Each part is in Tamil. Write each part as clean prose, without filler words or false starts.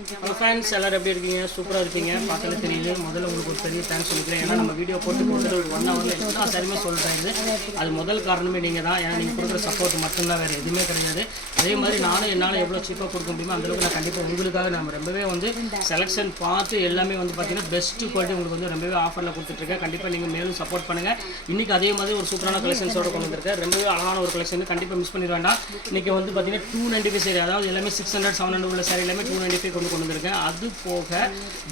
ஹலோ ஃப்ரெண்ட்ஸ், எல்லோரும் எப்படி இருக்கீங்க? சூப்பராக இருக்கீங்க. பார்த்தாலே தெரியல. முதல்ல உங்களுக்கு ஒரு பெரிய தேங்க்ஸ் சொல்லிக்கிறேன். ஏன்னா நம்ம வீடியோ போட்டு கொடுக்குற ஒரு 1 ஹவரில் எல்லா சரியுமே சொல்லிட்டேன். அது முதல் காரணமே நீங்கள் தான். ஏன்னா நீங்கள் கொடுக்குற சப்போர்ட் மட்டும்தான், வேறு எதுவுமே கிடையாது. அதே மாதிரி நானும் என்னால் எவ்வளோ சீப்பாக கொடுக்க முடியுமோ அந்தளவுக்கு நான் கண்டிப்பாக உங்களுக்காக நம்ம ரொம்பவே செலெக்ஷன் பார்த்து எல்லாமே பார்த்தீங்கன்னா பெஸ்ட்டு குவாலிட்டி உங்களுக்கு ரொம்பவே ஆஃபரில் கொடுத்துட்ருக்கேன். கண்டிப்பாக நீங்கள் மேலும் சப்போர்ட் பண்ணுங்கள். இன்றைக்கி அதே மாதிரி ஒரு சூப்பரான கலெக்ஷன்ஸோட கொண்டு வந்திருக்கேன். ரொம்பவே அழகான ஒரு கலெக்ஷன், கண்டிப்பாக மிஸ் பண்ணிட வேண்டாம். இன்றைக்கி பார்த்தீங்கன்னா 295 சாரி, அதாவது எல்லாமே 600 700 உள்ள சாரி எல்லாமே 295 கொண்டு வந்திருக்கேன். அது போக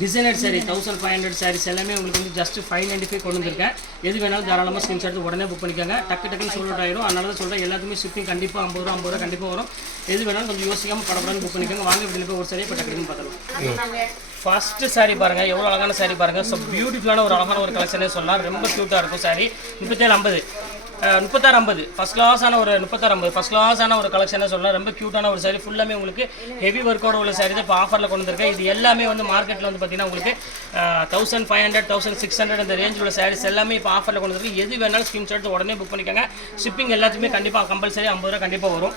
டிசைனர் சாரி 1500 சாரீஸ் எல்லாமே உங்களுக்கு ஜஸ்ட் 595 கொண்டு வந்திருக்கேன். எது வேணாலும் தாராளமாக ஸ்கிரீன்ஷாட் எடுத்து உடனே புக் பண்ணிக்கோங்க. டக்குன்னு சோல்ட் அவுட் ஆயிடும். அதனால தான் சொல்கிறேன், எல்லாத்துக்குமே ஷிப்பிங் கண்டிப்பாக 50 ரூபா கண்டிப்பாக வரும். எது வேணாலும் கொஞ்சம் யோசிக்காமல் படப்படன்னு புக் பண்ணிக்கோங்க. வாங்க இப்படி போய் ஒரு சாரியை இப்போ டக்குன்னு பார்த்துக்கலாம். ஃபஸ்ட்டு சாரி பாருங்கள், எவ்வளோ அழகான சாரி பாருங்கள். ஸோ பியூட்டிஃபுல்லான ஒரு அழகான ஒரு கலெக்ஷனே சொல்லலாம். ரொம்ப க்யூட்டாக இருக்கும் சாரி. 3750 3650 ஃபஸ்ட் கிளாஸான ஒரு 3650 ஃபஸ்ட் கிளாஸான ஒரு கலெக்ஷனை சொல்லலாம். ரொம்ப க்யூட்டான ஒரு சாரி. ஃபுல்லாமே உங்களுக்கு ஹெவி ஒர்க்கோட உள்ள சாரி தான் இப்போ ஆஃபரில் கொண்டு வந்திருக்கேன். இது எல்லாமே மார்க்கெட்டில் பார்த்தீங்கன்னா உங்களுக்கு 1500 1600 இந்த ரேஞ்சில் உள்ள சாரீஸ் எல்லாமே இப்போ ஆஃபரில் கொண்டு வந்திருக்கு. எது வேணாலும் ஸ்கிரீன்ஷாட் உடனே புக் பண்ணிக்கோங்க. ஷிப்பிங் எல்லாத்துக்குமே கண்டிப்பாக கம்பல்சரி 50 ரூபா கண்டிப்பாக வரும்.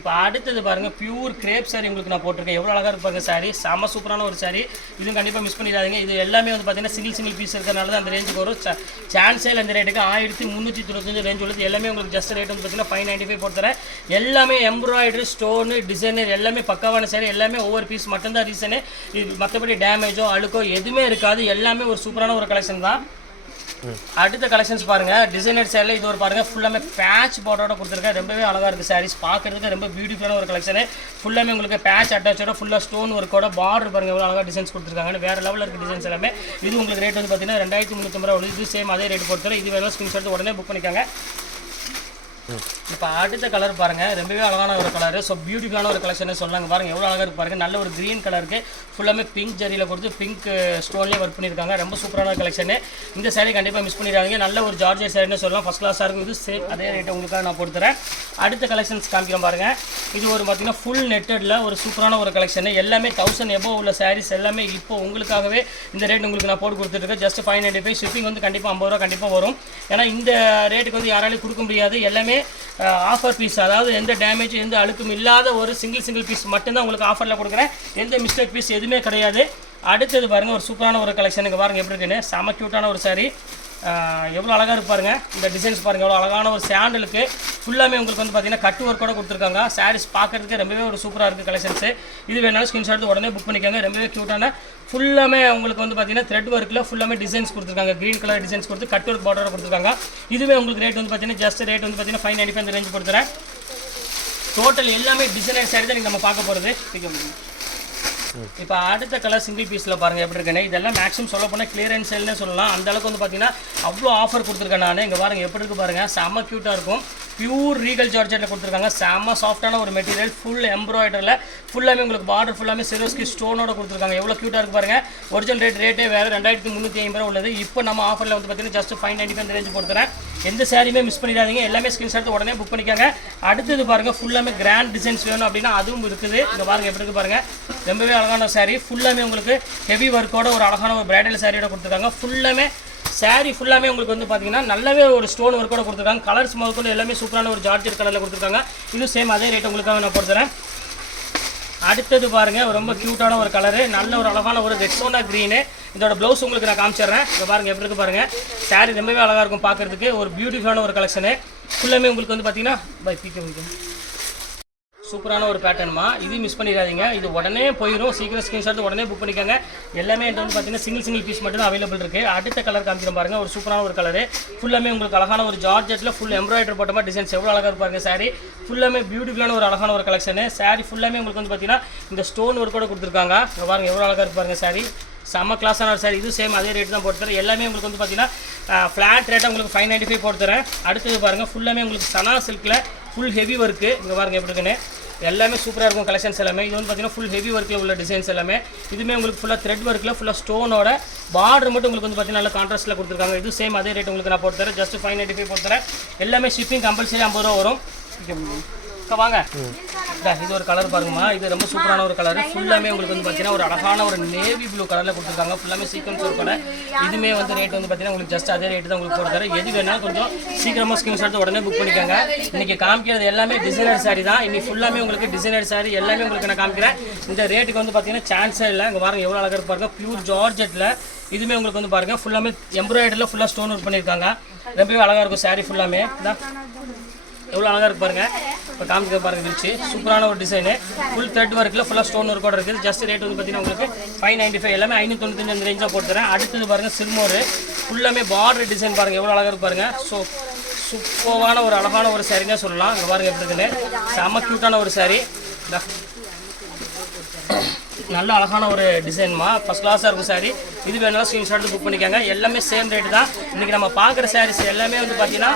இப்போ அடுத்தது பாருங்கள், பியூர் கிரேப் சாரி உங்களுக்கு நான் போட்டிருக்கேன். எவ்வளோ அழகாக இருப்பாங்க சாரி. செம சூப்பரான ஒரு சாரி. இதுவும் கண்டிப்பாக மிஸ் பண்ணிடாதீங்க. இது எல்லாமே பார்த்தீங்கன்னா சிங்கிள் பீஸ் இருக்கிறனால தான் அந்த ரேஞ்சுக்கு வரும். சான்ஸே அந்த ரேட்டுக்கு 1395 ரேஞ்ச் உள்ளது. எல்லாமே உங்களுக்கு ஜஸ்ட் ரேட் பார்த்தீங்கன்னா 595 போட்டுறேன். எல்லாமே எம்ப்ராய்டரி ஸ்டோனு டிசைனர் எல்லாமே பக்காவான சாரி. எல்லாமே ஒவ்வொரு பீஸ் மட்டும்தான் ரீசனு. இது மற்றபடி டேமேஜோ அழுக்கோ எதுவுமே இருக்காது. எல்லாமே ஒரு சூப்பரான ஒரு கலெக்ஷன் தான். அடுத்த கலெக்ஷன்ஸ் பாருங்கள், டிசைனர் சேரில் இது ஒரு பாருங்கள், ஃபுல்லாமே பேட்ச் பார்டரோட கொடுத்துருக்கேன். ரொம்பவே அழகாக இருக்குது சாரீஸ். பார்க்குறதுக்கு ரொம்ப பியூட்டிஃபுல்லான ஒரு கலெக்ஷனு. ஃபுல்லாமே உங்களுக்கு பேட்ச் அட்டாச்சோட ஃபுல்லாக ஸ்டோன் ஒர்க்கோட பார்டர் பாருங்கள், எவ்வளோ அழகாக டிசைன்ஸ் கொடுத்துருக்காங்க. வேறு லெவலில் இருக்குது டிசைன்ஸ் எல்லாமே. இது உங்களுக்கு ரேட் பார்த்தீங்கன்னா 2350 ரூபா. இது சேம் அதே ரேட் பொறுத்தவரை. இது வேணாலும் ஸ்கிரீன்ஷாட் உடனே புக் பண்ணிக்காங்க. இப்போ அடுத்த கலர் பாருங்கள், ரொம்பவே அழகான ஒரு கலர். ஸோ பியூட்டிஃபுல்லான ஒரு கலெக்ஷனே சொல்லாங்க. பாருங்கள் எவ்வளோ அழகாக இருக்கு பாருங்கள். நல்ல ஒரு க்ரீன் கலருக்கு ஃபுல்லாமே பிங்க் ஜரியில் கொடுத்து பிங்க் ஸ்டோன்லேயே ஒர்க் பண்ணியிருக்காங்க. ரொம்ப சூப்பரான கலெக்ஷனு. இந்த சாரீ கண்டிப்பாக மிஸ் பண்ணிடுறாங்க. நல்ல ஒரு ஜார்ஜெட் சாரின்னு சொல்லலாம். ஃபஸ்ட் கிளாஸாக இருக்கும். இது சேம் அதே ரேட்டை உங்களுக்காக நான் போட்டுறேன். அடுத்த கலெக்ஷன்ஸ் காமிக்கிறேன் பாருங்கள். இது ஒரு பார்த்தீங்கன்னா ஃபுல் நெட்டடில் ஒரு சூப்பரான ஒரு கலெக்ஷனு. எல்லாமே 1000 எபோவ் உள்ள சாரீஸ் எல்லாமே இப்போ உங்களுக்காகவே இந்த ரேட் உங்களுக்கு நான் போட்டு கொடுத்துருக்கேன். ஜஸ்ட் 595. ஷிப்பிங் கண்டிப்பாக 50 ரூபா கண்டிப்பாக வரும். ஏன்னா இந்த ரேட்டுக்கு யாராலையும் கொடுக்க முடியாது. எல்லாமே ஆஃபர் பீஸ், அதாவது எந்த டேமேஜ் எந்த அழுக்கும் இல்லாத ஒரு சிங்கிள் பீஸ் மட்டும்தான் உங்களுக்கு ஆஃபரில் கொடுக்குறேன். எந்த மிஸ்டேக் பீஸ் எதுவுமே கிடையாது. அடுத்தது பாருங்கள், ஒரு சூப்பரான ஒரு கலெக்ஷனுக்கு பாருங்கள் எப்படி இருக்குன்னு. செம க்யூட்டான ஒரு சாரி. எவ்வளோ அழகாக இருப்பாருங்க. இந்த டிசைன்ஸ் பாருங்கள், எவ்வளோ அழகான ஒரு சாண்டலுக்கு ஃபுல்லாமே உங்களுக்கு பார்த்தீங்கன்னா கட் ஒர்க்கோட கொடுத்துருக்காங்க. சாரீஸ் பார்க்குறதுக்கு ரொம்பவே ஒரு சூப்பராக இருக்குது கலெக்ஷன்ஸு. இது வேணாலும் ஸ்கிரீன்ஷாட் உடனே புக் பண்ணிக்கோங்க. ரொம்பவே க்யூட்டான ஃபுல்லாமே உங்களுக்கு பார்த்தீங்கன்னா த்ரெட் ஒர்க்கில் ஃபுல்லாமே டிசைன்ஸ் கொடுத்துருக்காங்க. க்ரீன் கலர் டிசைன்ஸ் கொடுத்து கட் ஒர்க் பார்டரோட கொடுத்துருக்காங்க. இதுவே உங்களுக்கு ரேட் பார்த்தீங்கன்னா ஜஸ்ட் ரேட் பார்த்தீங்கன்னா 595 இந்த ரேஞ்ச் கொடுத்துறேன். டோட்டல் எல்லாமே டிசைனர் சாரி தான் நீங்கள் நம்ம பார்க்க போகிறது. இப்போ அடுத்த கலர் சிங்கிள் பீஸில் பாருங்கள் எப்படி இருக்குன்னு. இதெல்லாம் மேக்ஸிமம் சொல்ல போனால் கிளியரன்ஸ் சேல்னே சொல்லலாம். அந்த அளவுக்கு பார்த்தீங்கன்னா அவ்வளோ ஆஃபர் கொடுத்துருக்கேன் நான். இங்கே பாருங்கள் எப்படி இருக்குது பாருங்கள். செம்ம க்யூட்டாக இருக்கும். பியூர் ரீகல் ஜார்ஜெட்டில் கொடுத்துருக்காங்க. செம்ம சாஃப்டான ஒரு மெட்டீரியல். ஃபுல் எம்ப்ராய்டரில் ஃபுல்லாமே உங்களுக்கு பார்டர் ஃபுல்லாமே சிரோஸ்கி ஸ்டோனோட கொடுத்துருக்காங்க. எவ்வளோ க்யூட்டாக இருக்குது பாருங்கள். ஒரிஜினல் ரேட்டே வேறு 2350 ரூபா உள்ளது. இப்போ நம்ம ஆஃபரில் பார்த்தீங்கன்னா ஜஸ்ட் 595 ரேஞ்ச் கொடுத்துறேன். எந்த சாரியுமே மிஸ் பண்ணிடாதீங்க. எல்லாமே ஸ்கிரீன்ஷாட் உடனே புக் பண்ணிக்காங்க. அடுத்தது பாருங்கள், ஃபுல்லாமே கிராண்ட் டிசைன்ஸ் வேணும் அப்படின்னா அதுவும் இருக்குது. இங்கே பாருங்கள் எப்படி இருக்குது பாருங்கள். ரொம்பவே அழகான சாரி. ஃபுல்லாமே உங்களுக்கு ஹெவி ஒர்க்கோட ஒரு அழகான ஒரு பிரைடல் சாரியோட கொடுத்துருக்காங்க. ஃபுல்லாமே சாரி ஃபுல்லாமே உங்களுக்கு பார்த்தீங்கன்னா நல்லாவே ஒரு ஸ்டோன் ஒர்க்கோட கொடுத்துருக்காங்க. கலர்ஸ் முதற்கொண்டு எல்லாமே சூப்பரான ஒரு ஜார்ஜெட் கலரில் கொடுத்துருக்காங்க. இது சேம் அதே ரேட் உங்களுக்காக நான் போட்டுறேன். அடுத்தது பாருங்கள், ரொம்ப க்யூட்டான ஒரு கலரு. நல்ல ஒரு அழகான ஒரு ரெக்ஸோனா க்ரீனு. இதோட ப்ளவுஸ் உங்களுக்கு நான் காமிச்சிடுறேன். இங்கே பாருங்கள் எப்படி இருக்குது பாருங்கள். சாரி ரொம்பவே அழகாக இருக்கும் பார்க்குறதுக்கு. ஒரு பியூட்டிஃபுல்லான ஒரு கலெக்ஷனு. ஃபுல்லாமே உங்களுக்கு பார்த்தீங்கன்னா சூப்பரான ஒரு பேட்டர்மா. இது மிஸ் பண்ணிடாதீங்க. இது உடனே போயிடும். சீக்கிரம் ஸ்கிரீன்ஷாட் உடனே புக் பண்ணிக்கோங்க. எல்லாமே பார்த்தீங்கன்னா சிங்கிள் பீஸ் மட்டும் தான் அவைலபிள் இருக்குது. அடுத்த கலர் காமிக்கிறேன் பாருங்கள். ஒரு சூப்பரான ஒரு கலரு. ஃபுல்லாமே உங்களுக்கு அழகான ஒரு ஜார்ஜெட்டில் ஃபுல் எம்ப்ராய்டரி போட்ட மாதிரி டிசைன்ஸ் எவ்வளோ அழகாக இருப்பாங்க. சாரி ஃபுல்லாமே பியூட்டிஃபுல்லான ஒரு அழகான ஒரு கலெக்ஷனு. சாரி ஃபுல்லாமே உங்களுக்கு பார்த்தீங்கன்னா இந்த ஸ்டோன் ஒர்க்கோட கொடுத்துருக்காங்க. இங்கே பாருங்கள் எவ்வளோ அழகாக இருப்பாங்க சாரி. செம்ம கிளாஸான ஒரு சாரி. இது சேம் அதே ரேட் தான் போட்டு தரேன். எல்லாமே உங்களுக்கு பார்த்தீங்கன்னா ஃப்ளாட் ரேட்டாக உங்களுக்கு 595 போட்டு தரேன். அடுத்தது பாருங்கள், ஃபுல்லாமே உங்களுக்கு சனா சில்கில் ஃபுல் ஹெவி ஒர்க்கு. இங்கே பாருங்கள் எப்படி இருக்குன்னு. எல்லாமே சூப்பராக இருக்கும் கலெக்ஷன்ஸ் எல்லாமே. இது பார்த்தீங்கன்னா ஃபுல் ஹெவி ஒர்க்கில் உள்ள டிசைன்ஸ் எல்லாமே. இதுவுமே உங்களுக்கு ஃபுல்லாக த்ரெட் ஒர்க்கில் ஃபுல்லாக ஸ்டோனோட பார்டர் மட்டும் உங்களுக்கு பார்த்தீங்கன்னா நல்ல கான்ட்ராஸ்ட்டில் கொடுத்துருக்காங்க. இது சேம் அதே ரேட் உங்களுக்கு நான் போட்டு தரேன். ஜஸ்ட் 595 போட்டு தரேன். எல்லாமே ஷிப்பிங் கம்பல்சரி 50 ரூபா வரும். வாங்க. இது ஒரு கலர் பாருங்கம்மா, இது ரொம்ப சூப்பரான ஒரு கலர். ஃபுல்லாமே உங்களுக்கு வந்து பார்த்தீங்கன்னா ஒரு அழகான ஒரு நேவி ப்ளூ கலரில் கொடுத்துருக்காங்க. ஃபுல்லாமே சீக்வன்ஸ் ஒரு கடை. இதுவுமே வந்து ரேட் வந்து பார்த்தீங்கன்னா உங்களுக்கு ஜஸ்ட் அதே ரேட்டு தான் உங்களுக்கு போடுறாரு. எது வேணாலும் கொஞ்சம் சீக்கிரமாக ஸ்கிரீன் ஷாட் உடனே புக் பண்ணிக்கோங்க. இன்றைக்கி காமிக்கிறது எல்லாமே டிசைனர் சாரி தான். இன்னைக்கு ஃபுல்லாமே உங்களுக்கு டிசைனர் சாரி எல்லாமே உங்களுக்கு நான் காமிக்கிறேன். இந்த ரேட்டுக்கு வந்து பார்த்தீங்கன்னா சான்ஸே இல்லை. இங்கே பாருங்க எவ்வளோ அழகாக பாருங்க, பியூர் ஜார்ஜெட்டில். இதுவுமே உங்களுக்கு வந்து பாருங்கள் ஃபுல்லாமே எம்ப்ராய்டரியில் ஃபுல்லாக ஸ்டோன் ஒர்க் பண்ணியிருக்காங்க. ரொம்பவே அழகாக இருக்கும் சாரி ஃபுல்லாமே. எவ்வளோ அழகாக இருக்கு பாருங்கள். இப்போ காமிக்க பாருங்கள் விரிச்சு சூப்பரான ஒரு டிசைனு. ஃபுல் த்ரெட் ஒர்க்கில் ஃபுல்லாக ஸ்டோன் ஒர்க்கோட இருக்குது. ஜஸ்ட் ரேட் வந்து பார்த்தீங்கன்னா உங்களுக்கு 595 எல்லாமே 595 அந்த ரேஞ்சாக போட்டுறேன். அடுத்தது பாருங்கள் சில்மோரு ஃபுல்லாமே பார்டர் டிசைன் பாருங்கள் எவ்வளோ அழகாக இருக்கு பாருங்கள். ஸோ சூப்பரான ஒரு அழகான ஒரு சாரினே சொல்லலாம். இங்கே பாருங்கள் எப்படி இருக்குன்னு, செம்ம க்யூட்டான ஒரு சாரி. நல்ல அழகான ஒரு டிசைன்மா, ஃபஸ்ட் கிளாஸாக இருக்கும் சாரி. இது வேணாலும் ஸ்க்ரீன்ஷாட் புக் பண்ணிக்கோங்க. எல்லாமே சேம் ரேட்டு தான். இன்றைக்கி நம்ம பார்க்குற சாரீஸ் எல்லாமே வந்து பார்த்தீங்கன்னா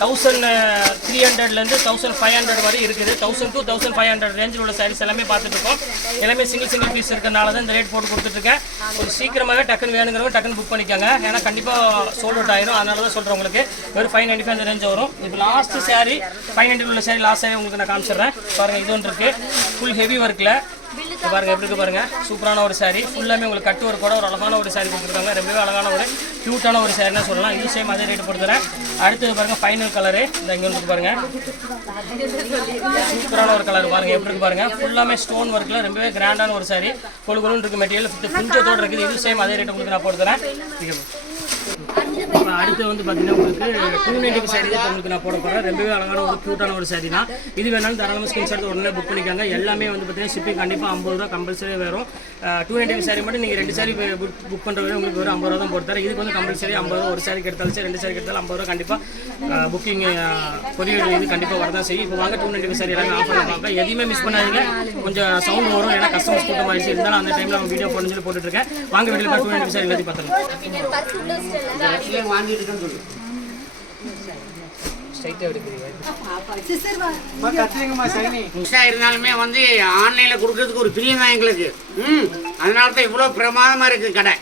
1300 1500 வரை இருக்குது. 1000 to 1500 ரேஞ்சில் உள்ள சாரீஸ் எல்லாமே பார்த்துட்ருக்கோம். எல்லாமே சிங்கிள் பீஸ் இருக்கிறனால தான் இந்த ரேட் போட்டு கொடுத்துட்ருக்கேன். ஒரு சீக்கிரமாகவே டக்குன்னு வேணுங்கிறவங்க டக்குன்னு புக் பண்ணிக்கோங்க. ஏன்னா கண்டிப்பாக சோல்ட் அவுட் ஆயிரும். அதனால தான் சொல்கிறேன் உங்களுக்கு. வெறும் 595 அந்த ரேஞ்ச் வரும். இப்போ லாஸ்ட்டு சாரி 500 உள்ள சாரி லாஸ்ட் சாரி உங்களுக்கு நான் காமிச்சிடுறேன். பாருங்கள் இது ஒன்று இருக்குது ஃபுல் ஹெவி ஒர்க்கில். பாருங்கள் எப்படி இருக்கு பாருங்கள், சூப்பரான ஒரு சாரி. ஃபுல்லாமே உங்களுக்கு கட்டு ஒரு கூட ஒரு அழகான ஒரு சாரி கொடுத்துருக்காங்க. ரொம்பவே அழகான ஒரு க்யூட்டான ஒரு சாரினா சொல்லலாம். இது சேம் அதே ரேட்டு போட்டுறேன். அடுத்தது பாருங்கள் ஃபைனல் கலரு. இந்த இங்கே வந்து பாருங்கள் சூப்பரான ஒரு கலர். பாருங்கள் எப்படி இருக்கு பாருங்கள், ஃபுல்லாமே ஸ்டோன் ஒர்க்கில் ரொம்பவே கிராண்டான ஒரு சாரி. கொழுகுலுன்னு இருக்கு மெட்டீரியல், குஞ்சத்தோடு இருக்குது. இது சேம் அதே ரேட்டு உங்களுக்கு நான் போட்டுறேன். இப்போ அடுத்து வந்து பார்த்தீங்கன்னா உங்களுக்கு 290 சாரி தான் உங்களுக்கு நான் போட போகிறேன். ரொம்பவே அழகான ஒரு க்யூட்டான ஒரு சாரி தான். இது வேணாலும் தாராளமாக ஸ்கிரீன்ஷாட் உடனே புக் பண்ணிக்காங்க. எல்லாமே வந்து பார்த்தீங்கன்னா ஷிப்பிங் கண்டிப்பாக 50 ரூபா கம்பல்சரி வரும். 290 சாரி மட்டும் நீங்கள் 2 சாரி புக் பண்ணுறது உங்களுக்கு ஒரு 50 ரூபா தான் போட்டு தரேன். இதுக்கு வந்து கம்பல்சரி 50 ரூபா. ஒரு சாரி எடுத்தாலும் சரி 2 சாரி எடுத்தாலும் 50 ரூபா கண்டிப்பாக புக்கிங் கொரியர் இது கண்டிப்பாக வரதான் செய்யும். இப்போ வாங்க 290 சாரி எல்லாமே ஆஃபர் பண்ணுவாங்க. எதையுமே மிஸ் பண்ணாதீங்க. கொஞ்சம் சவுண்ட் வரும், ஏன்னா கஸ்டமர்ஸ் கூட்டம் ஆயிடுச்சு. இருந்தாலும் அந்த டைமில் அவங்க வீடியோ போட்டு போட்டுருக்கேன். வாங்க வீட்டில் 290 சாரி எல்லாத்தையும் பார்த்துருங்க. இருந்தாலுமே வந்து ஆன்லைன்ல கொடுக்கறதுக்கு ஒரு பிரியம் தான் எங்களுக்கு. அதனால தான் இவ்வளோ பிரமாதமாக இருக்குது கடை.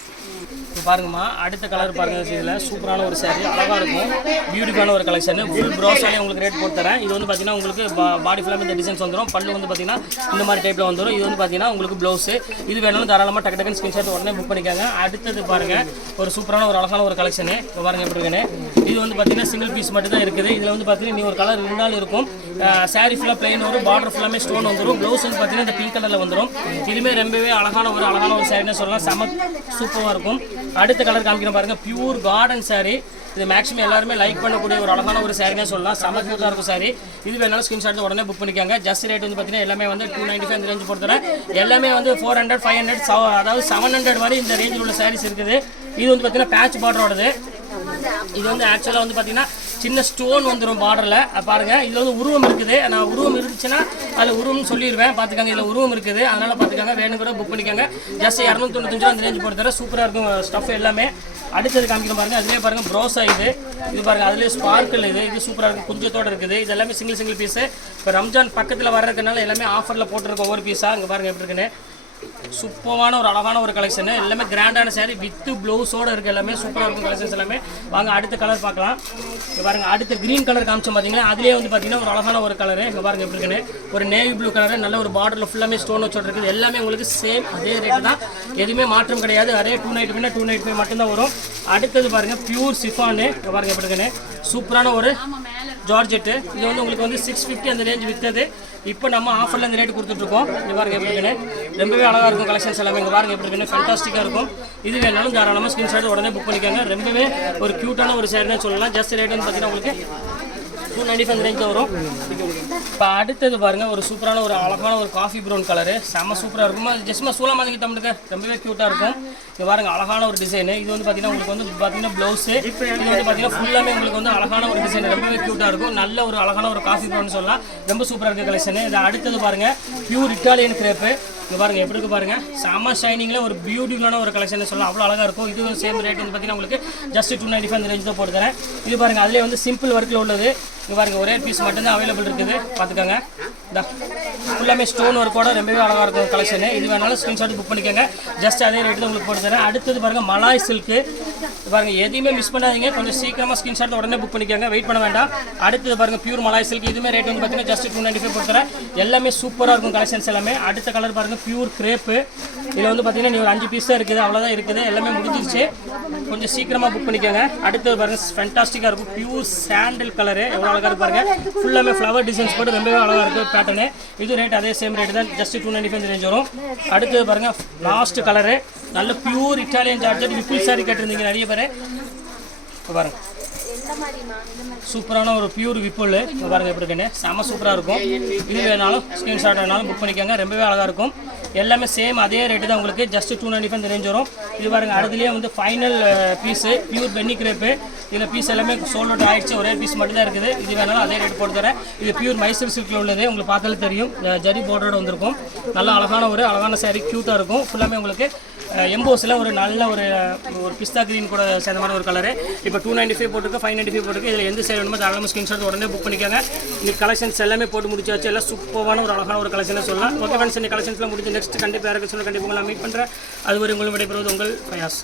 இப்போ பாருங்கம்மா, அடுத்த கலர் பாருங்க. இதில் சூப்பரான ஒரு சாரி, அழகாக இருக்கும், பியூட்டிஃபுல்லான ஒரு கலெக்ஷன். ஃபுல் ப்ரோஸாலே உங்களுக்கு ரேட் போட்டு தரேன். இது வந்து பார்த்தீங்கன்னா உங்களுக்கு பாடி ஃபுல்லாக இந்த டிசைன்ஸ் வந்துடும். பல்லு வந்து பார்த்தீங்கன்னா இந்த மாதிரி டைப்பில் வந்துடும். இது வந்து பார்த்தீங்கன்னா உங்களுக்கு ப்ளவுஸு. இது வேணாலும் தாராளமாக டக்கு டக்குன்னு ஸ்கிரீன்ஷாட் உடனே புக் பண்ணிக்காங்க. அடுத்தது பாருங்கள் ஒரு சூப்பரான ஒரு அழகான ஒரு கலெக்ஷனு. இப்போ பாருங்கள் எப்படி இருக்குன்னு. இது வந்து பார்த்தீங்கன்னா சிங்கிள் பீஸ் மட்டும் தான் இருக்குது. இதில் வந்து பார்த்தீங்கன்னா நீ ஒரு கலர் இருந்தாலும் இருக்கும். சாரி ஃபுல்லாக பிளைன் வரும், பார்டர் ஃபுல்லாமே ஸ்டோன் வந்துடும். ப்ளவுஸ் வந்து பார்த்தீங்கன்னா இந்த பிங்க் கலரில் வந்துடும். இதுவுமே ரொம்பவே அழகான ஒரு சாரின்னு சொல்லலாம். செம சூப்பராக இருக்கும். அடுத்த கலர் காமிக்கிறேன் பாருங்க, பியூர் கார்டன் சாரி. இது மேக்ஸிமம் எல்லாருமே லைக் பண்ணக்கூடிய ஒரு அழகான ஒரு சாரினே சொல்லலாம். செம கியூட்டாக இருக்கும் சாரி. இது வேணாலும் ஸ்கிரீன்ஷாட் உடனே புக் பண்ணிக்காங்க. ஜஸ்ட் ரேட் வந்து பார்த்தீங்கன்னா எல்லாமே வந்து 295 அந்த ரேஞ்ச் போட்டுறேன். எல்லாமே வந்து 400 500 அதாவது 700 வரை இந்த ரேஞ்சில் உள்ள சாரீஸ் இருக்குது. இது வந்து பார்த்தீங்கன்னா பேட்ச் பார்டரோடது. இது வந்து ஆக்சுவலாக வந்து பார்த்தீங்கன்னா சின்ன ஸ்டோன் வந்துடும் பார்டரில். பாருங்கள் இதில் வந்து உருவம் இருக்குது. நான் உருவம் இருந்துச்சுன்னா அதில் உருவம்னு சொல்லிடுவேன். பார்த்துக்காங்க, இதில் உருவம் இருக்குது. அதனால் பார்த்துக்காங்க, வேணும் கூட புக் பண்ணிக்காங்க. ஜஸ்ட் 295 அந்த ரேஞ்ச் போட்டு தரேன். சூப்பராக இருக்கும் ஸ்டஃப் எல்லாமே. அடுத்தது காமிக்கிறேன் பாருங்கள். அதிலே பாருங்கள் ப்ரோஸா இது பாருங்கள். அதுலேயே ஸ்பார்க்கிள் இது சூப்பராக இருக்கும், குஞ்சத்தோடு இருக்குது. இது எல்லாமே சிங்கிள் பீஸு. இப்போ ரம்ஜான் பக்கத்தில் வர்றதுனால எல்லாமே ஆஃபரில் போட்டுருக்கோம் ஒவ்வொரு பீஸாக. இங்கே பாருங்கள் எப்படி இருக்குன்னு. சூப்பரான ஒரு அழகான ஒரு கலெக்ஷன். எல்லாமே கிராண்டான சாரி வித் ப்ளவுஸோடு இருக்குது. எல்லாமே சூப்பராக இருக்கும் கலெக்ஷன்ஸ் எல்லாமே. வாங்க அடுத்த கலர் பார்க்கலாம். இங்கே பாருங்கள், அடுத்த க்ரீன் கலர் காமிச்சோம் பார்த்தீங்கன்னா அதிலே வந்து பார்த்தீங்கன்னா ஒரு அழகான ஒரு கலரு. இங்கே பாருங்கள் எப்படி இருக்குன்னு. ஒரு நேவி ப்ளூ கலரு, நல்ல ஒரு பார்டரில் ஃபுல்லாமே ஸ்டோன் வச்சோடு இருக்குது. எல்லாமே உங்களுக்கு சேம் அதே ரேட்டு தான், எதுவுமே மாற்றம் கிடையாது. அதே 295 295 மட்டும்தான் வரும். அடுத்தது பாருங்கள் பியூர் சிஃபானு. இங்கே பாருங்கள் எப்படி இருக்குன்னு. சூப்பரான ஒரு ஜார்ஜெட்டு. இது வந்து உங்களுக்கு வந்து 650 அந்த ரேஞ்ச் விற்றது. இப்போ நம்ம ஆஃபரில் இந்த ரேட்டு கொடுத்துட்ருக்கோம். இங்கே பாருங்க எப்படி இருக்குன்னு. ரொம்பவே அழகாக இருக்கும் கலெக்ஷன்ஸ் எல்லாமே. இங்கே பாருங்க எப்படி இருக்குன்னு, ஃபேண்டாஸ்டிக்காக இருக்கும். இது வேணாலும் தாராளமாக ஸ்கிரீன்ஷாட் உடனே புக் பண்ணிக்கோங்க. ரொம்பவே ஒரு க்யூட்டான ஒரு சாரின்னு சொல்லலாம். ஜஸ்ட் ரேட் வந்து பார்த்தீங்கன்னா உங்களுக்கு 295 ரேஞ்ச் வரும். இப்போ அடுத்தது பாருங்கள், ஒரு சூப்பரான ஒரு அழகான ஒரு காஃபி ப்ரௌன் கலரு. செம்ம சூப்பராக இருக்கும். அது ஜஸ்ட்மா சூழல் மாதிரி தமிழுக்கு ரொம்பவே க்யூட்டாக இருக்கும். இது பாருங்கள் அழகான ஒரு டிசைனு. இது வந்து பார்த்தீங்கன்னா உங்களுக்கு வந்து பார்த்தீங்கன்னா ப்ளவுஸு. இது வந்து பார்த்தீங்கன்னா ஃபுல்லாமே உங்களுக்கு வந்து அழகான ஒரு டிசைன், ரொம்பவே க்யூட்டாக இருக்கும். நல்ல ஒரு அழகான ஒரு காஃபி ப்ரௌன் சொல்லலாம். ரொம்ப சூப்பராக இருக்குது கலெக்ஷனு. இது அடுத்தது பாருங்கள் பியூர் இட்டாலியன் கிரேப்பு. இங்கே பாருங்கள் எப்படி இருக்குது பாருங்கள், செம்ம ஷைனிங்கில் ஒரு பியூட்டிஃபுல்லான ஒரு கலெக்ஷன் சொல்லலாம். அவ்வளோ அழகாக இருக்கும். இது சேம் ரேட் வந்து பார்த்தீங்கன்னா உங்களுக்கு ஜஸ்ட் 295 அந்த ரேஞ்ச் தான் போட்டு தரேன். இது பாருங்கள் அதிலே வந்து சிம்பிள் ஒர்க்கில் உள்ளது. இங்கே பாருங்கள் ஒரே பீஸ் மட்டும்தான் அவைலபிள் இருக்குது, பார்த்துக்கோங்க. ஃபுல்லாமே ஸ்டோன் ஒர்க்கோட ரொம்பவே அழகாக இருக்கும் கலெக்ஷனு. இது வேணாலும் ஸ்க்ரீன்ஷாட் புக் பண்ணிக்கோங்க. ஜஸ்ட் அதே ரேட்டு தான் உங்களுக்கு போட்டு தரேன். அடுத்தது பாருங்கள் மலாய் சில்க்கு பாருங்கள், எதையுமே மிஸ் பண்ணாதீங்க. கொஞ்சம் சீக்கிரமாக ஸ்க்ரீன்ஷாட் உடனே புக் பண்ணிக்கோங்க, வெயிட் பண்ண வேண்டாம். அடுத்தது பாருங்கள் பியூர் மலாய் சில்க், இதுவுமே ரேட் வந்து பார்த்தீங்கன்னா ஜஸ்ட் 295 போட்டு தரேன். எல்லாமே சூப்பராக இருக்கும் கலெக்ஷன்ஸ் எல்லாமே. அடுத்த கலர் பாருங்கள் பியூர் கிரேப்பு. இதில் வந்து பார்த்தீங்கன்னா நீ ஒரு 5 பீஸ் தான் இருக்குது, அவ்வளோதான் இருக்குது, எல்லாமே முடிஞ்சிருச்சு. கொஞ்சம் சீக்கிரமாக புக் பண்ணிக்கோங்க. அடுத்தது பாருங்கள் ஃபேண்டாஸ்டிக்காக இருக்கும் பியூர் சாண்டில் கலரு, எவ்வளோ அழகாக இருக்கு பாருங்கள். ஃபுல்லாமே ஃப்ளவர் டிசைன்ஸ் போட்டு ரொம்பவே அழகாக இருக்குது பேட்டர்னு. இது ரேட் அதே சேம் ரேட் தான், ஜஸ்ட் 295 ரேஞ்ச் வரும். அடுத்தது பாருங்கள் லாஸ்ட் கலரு, நல்ல pure Italian georgette Vipul sorry கேட்டிருந்தீங்க நிறைய பேர். பாருங்கள் சூப்பரான ஒரு பியூர் விப்புல் பாருங்கள் எப்படி இருக்குன்னு, செம்ம சூப்பராக இருக்கும். இது வேணாலும் ஸ்க்ரீன்ஷாட் வேணாலும் புக் பண்ணிக்கோங்க, ரொம்பவே அழகாக இருக்கும். எல்லாமே சேம் அதே ரேட்டு தான் உங்களுக்கு, ஜஸ்ட் 295 ரேஞ்ச் வரும். இது பாருங்கள் அடுத்துலேயே வந்து ஃபைனல் பீஸு பியூர் பென்னி கிரேப்பு. இதில் பீஸ் எல்லாமே சோல்ட் அவுட் ஆகிடுச்சு, ஒரே பீஸ் மட்டும் தான் இருக்குது. இது வேணாலும் அதே ரேட் போட்டு தரேன். இது பியூர் மைசூர் சில்கில் உள்ளது, உங்களுக்கு பார்த்தாலே தெரியும், ஜரி பார்டரோட வந்திருக்கும். நல்லா அழகான சாரீ, க்யூட்டாக இருக்கும். ஃபுல்லாமே உங்களுக்கு எம்போஸில் ஒரு நல்ல ஒரு பிஸ்தா க்ரீன் கூட சேர்ந்த மாதிரி ஒரு கலரு. இப்போ 295 போட்டுருக்கு, 595 போட்டுருக்கு. இதில் எந்த சேர் வேணுமோ தாராளமாக ஸ்க்ரீன்ஷாட் உடனே புக் பண்ணிக்கோங்க. இந்த கலெக்ஷன்ஸ் எல்லாமே போட்டு முடிச்சாச்சு, எல்லாம் சூப்பரான ஒரு அழகான ஒரு கலெக்ஷனை சொல்லலாம். ஓகே ஃப்ரெண்ட்ஸ், இந்த கலெக்ஷன்ஸ்லாம் முடிஞ்சு நெக்ஸ்ட் கண்டிப்பாக உங்களை மீட் பண்ணுறேன். அதுவரை உங்களும் விடைபெறுவது உங்கள் ஃபயாஸ்.